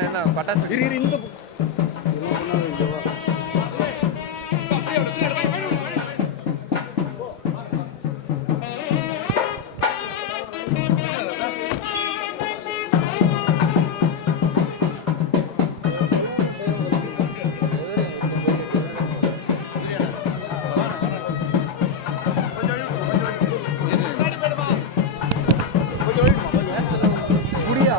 என்ன பட்டாசு இரு இரு இந்த முடியா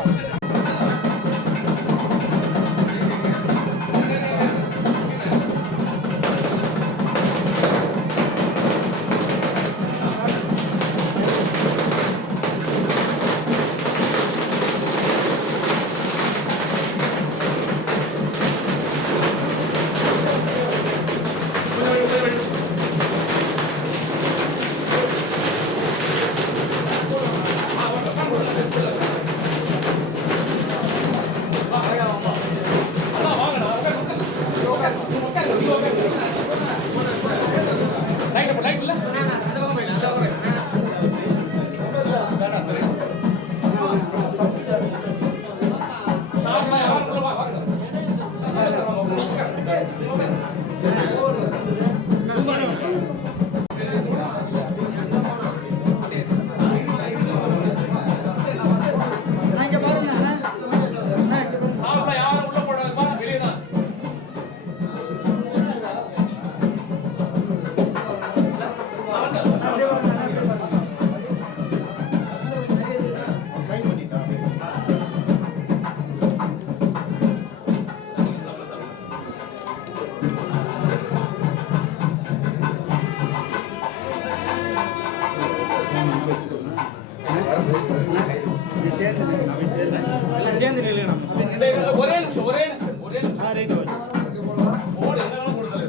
ஒரே நிமிஷம் ரைட் ஓடு என்னலாம் கொடுத்தல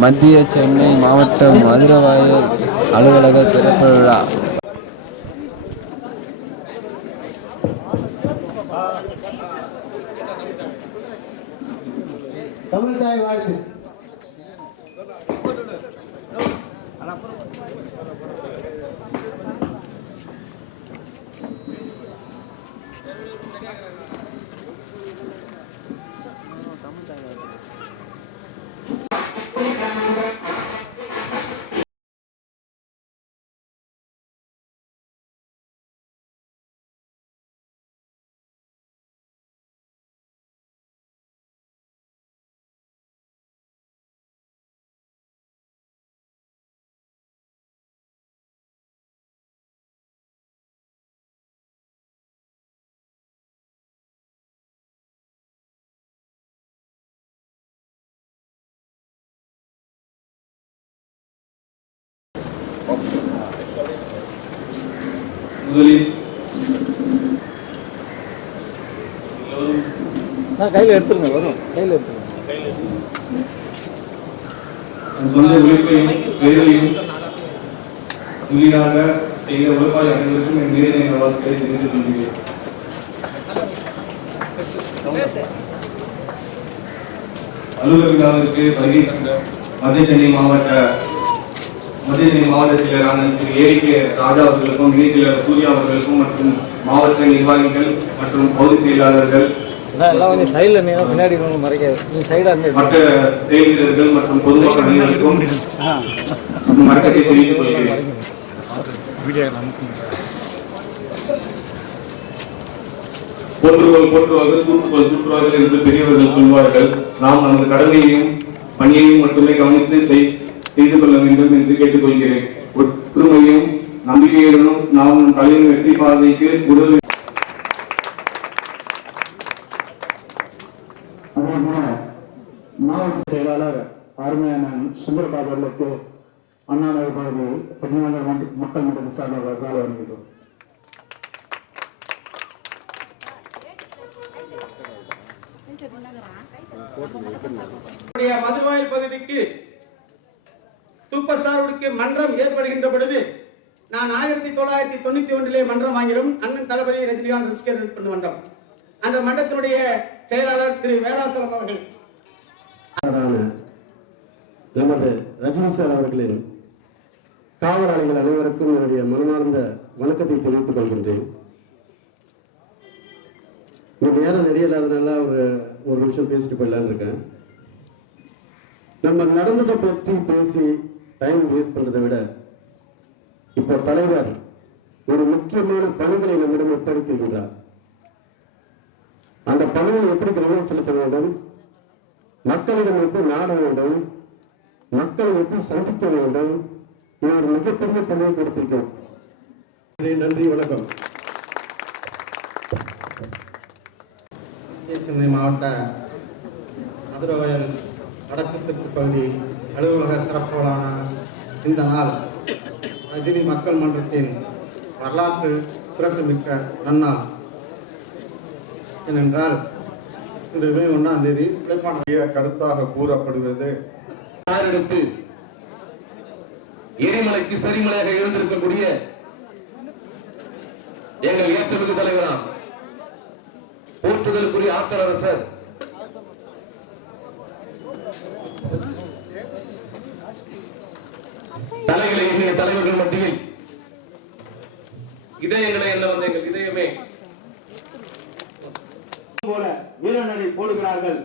மத்திய சென்னை மாவட்ட மதுரவாயல் அலுவலக திறப்பு விழா. தமிழ்தாய் வாழ்த்து. முதலில் கையில் எடுத்துருங்க, வரும் கையில் எடுத்துருங்க. சொந்த உழைப்பையும் வேலையும் உள்ளீடாக செய்த விவசாய அனைவருக்கும் என் வேதனை வாழ்க்கையை தெரிந்து கொள்கிறேன். அலுவலர்களுக்கு வருகை தந்த மத்திய சென்னை மாவட்ட செயலரான திரு ஏ.கே. ராஜா அவர்களுக்கும் இணை செயலர் சூர்யா அவர்களுக்கும் மற்றும் மாவட்ட நிர்வாகிகள் மற்றும் பகுதி செயலாளர்கள் பின்னாடி மற்ற செயலர்கள் மற்றும் பொதுமக்கள் அனைவருக்கும் வணக்கத்தை தெரிவித்துக் கொள்கிறேன். போற்றுவார்கள் தூற்றுவார்கள் என்று பெரியவர்கள் சொல்வார்கள். நாம் நமது கடமையையும் பணியையும் மட்டுமே கவனித்து செய்து கொள்ள வேண்டும் என்று கேட்டுக்கொள்கிறேன். ஒற்றுமையும் நம்பிக்கையுடனும் நாம் நம் தலைவரின் வெற்றி பாதைக்கு உதவி. மாவட்ட செயலாளர் அருமையான சுந்தரபாபு அவர்களுக்கு அண்ணா நகர் பகுதி 14 மக்கள் மன்றத்தின் சார்பாக சாலை வழங்குகிறோம். மதுரவாயல் பகுதிக்கு சூப்பர் ஸ்டாருக்கு மன்றம் ஏற்படுகின்ற பொழுது நான் 1991 மன்றம் வாங்கிடும் அண்ணன் தளபதி ரஜினிகாந்த் ரசிகர்கள் மன்றம். அந்த மன்றத்தினுடைய செயலாளர் திரு வேதாசலம் அவர்கள் நமது ரஜினி சார் அவர்களின் காவலாளிகள் அனைவருக்கும் என்னுடைய மனமார்ந்த வணக்கத்தை தெரிவித்துக் கொள்கின்றேன். நேரம் நிறைய இல்லாதனால ஒரு நிமிஷம் பேசிட்டு போயிடலான்னு இருக்கேன். நம்ம நடந்ததை பற்றி பேசி டைம் வேஸ்ட் பண்றதை விட இப்ப தலைவர் ஒரு முக்கியமான பணிகளை நம்மிடம் ஒப்படைக்கின்றார். அந்த பணியை எப்படி கவனம் செலுத்த வேண்டும், மக்களிடம் எப்படி நாட வேண்டும், மக்களை எப்படி சந்திக்க வேண்டும், இது ஒரு மிகப்பெரிய பணியை கொடுத்திருக்கிறோம். நன்றி, வணக்கம். சென்னை மாவட்ட மதுரவாயல் வடக்கு தெற்கு பகுதி அலுவலக சிறப்பான இந்த நாள் ரஜினி மக்கள் மன்றத்தின் வரலாற்று சிறப்புமிக்க நன்னாள். ஏனென்றால் இன்று மே 1ஆம் தேதி கருத்தாக கூறப்படுவது எடுத்து எரிமலைக்கு சரிமலையாக இருந்திருக்கக்கூடிய எங்கள் ஏற்றமிகு தலைவராம் போற்றுதலுக்குரிய ஆற்றலரசர் தலைகளை எண்ணிய தலைவர்கள் மத்தியில் இதயங்களை என்ன வந்த எங்கள் இதயமே போல வீரநடை போடுகிறார்கள்.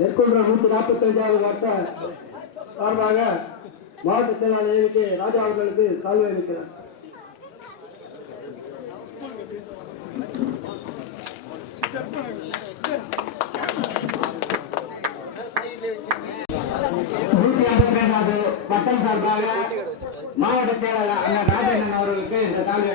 மேற்கொண்ட 145வது வட்ட சார்பாக மாவட்ட செயலாளர் ராஜா அவர்களுக்கு சால்வை அளிக்கிறார். வட்டம் சார்பாக மாவட்ட செயலாளர் அண்ணன் ராஜன் அவர்களுக்கு இந்த சால்வை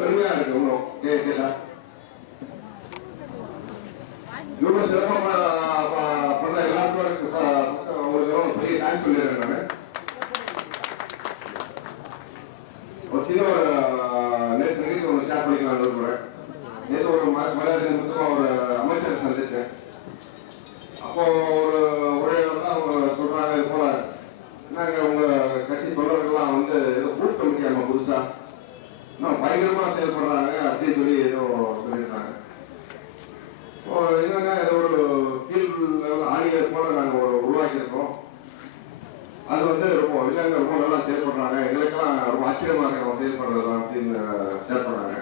பெருமையா இருக்கு. இவ்வளவு சிறப்பா பண்ற எல்லாருக்கும் அவங்களுக்கு பெரிய தேங்க்ஸ் சொல்லிடுறேன். நான் ஒரு சின்ன ஒரு நேற்று நிகழ்ச்சி ஒன்று ஷேர் பண்ணிக்கலாம் விரும்புகிறேன். நேற்று ஒரு மரியாதை ஒரு அமைச்சரை சந்திச்சேன். அப்போ ஒரு உரையாடலாம் அவங்க சொல்றாங்க, இது போல நாங்க உங்க கட்சி தொண்டர்கள்லாம் வந்து ஏதோ பூத் கமிட்டி நம்ம புதுசா இன்னும் பயங்கரமா செயல்படுறாங்க அப்படின்னு சொல்லி ஏதோ சொல்லியிருக்காங்க. என்னன்னா ஏதோ ஒரு கீழ் லெவல் ஆணையர் போல நாங்க உருவாக்கியிருக்கோம். அது வந்து ரொம்ப இல்லைங்க ரொம்ப நல்லா செயல்படுறாங்க, எங்களுக்கெல்லாம் ரொம்ப ஆச்சரியமா இருக்கு நம்ம செயல்படுறது அப்படின்னு ஷேர் பண்ணாங்க.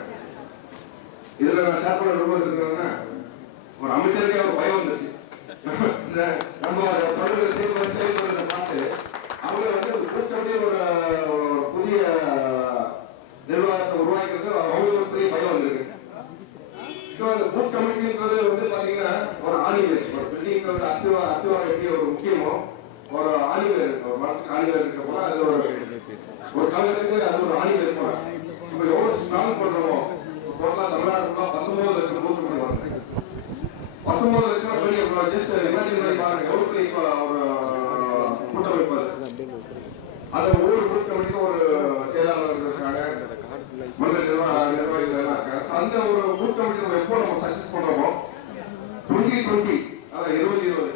இதுல நான் ஷேர் பண்ண ரொம்ப இருந்ததுன்னா ஒரு அமைச்சருக்கே ஒரு பயம் வந்துச்சு. நம்ம தொழில் செயல்படுறதை பார்த்து அவங்க வந்து கூட்டமே ஒரு புதிய நிர்வாகத்தை உருவாக்கிறது அவங்களுக்கு ஒரு பெரிய பயம் வந்திருக்கு. ஸோ அந்த பூத் கமிட்டின்றது வந்து பார்த்தீங்கன்னா ஒரு ஆணிவேர். வந்து அஸ்திவாரம் எப்படி ஒரு முக்கியமோ ஒரு ஆணிவேர் இருக்கு, ஒரு மரத்துக்கு ஆணிவேர் இருக்க போல அது ஒரு கழகத்துக்கு அது ஒரு ஆணிவேர் இருப்பாங்க. இப்போ எவ்வளவு ஸ்ட்ராங் பண்றோமோ டோட்டலா தமிழ்நாடு 19 லட்சம் பூத் பண்ணுவாங்க. 19 லட்சம் பெரிய ஜஸ்ட் இமேஜின் பண்ணி பாருங்க எவ்வளவு பெரிய ஒரு கூட்டமைப்பு. அது ஒவ்வொரு பூத் கமிட்டிக்கும் ஒரு செயலாளர்கள் இருக்காங்க, மன்ற நிர்வாகிகள் எல்லாம் இருக்காங்க. அந்த ஒரு பூத் கமிட்டி நம்ம எப்போ நம்ம சக்சஸ் பண்றோமோ 2020 அதாவது 2020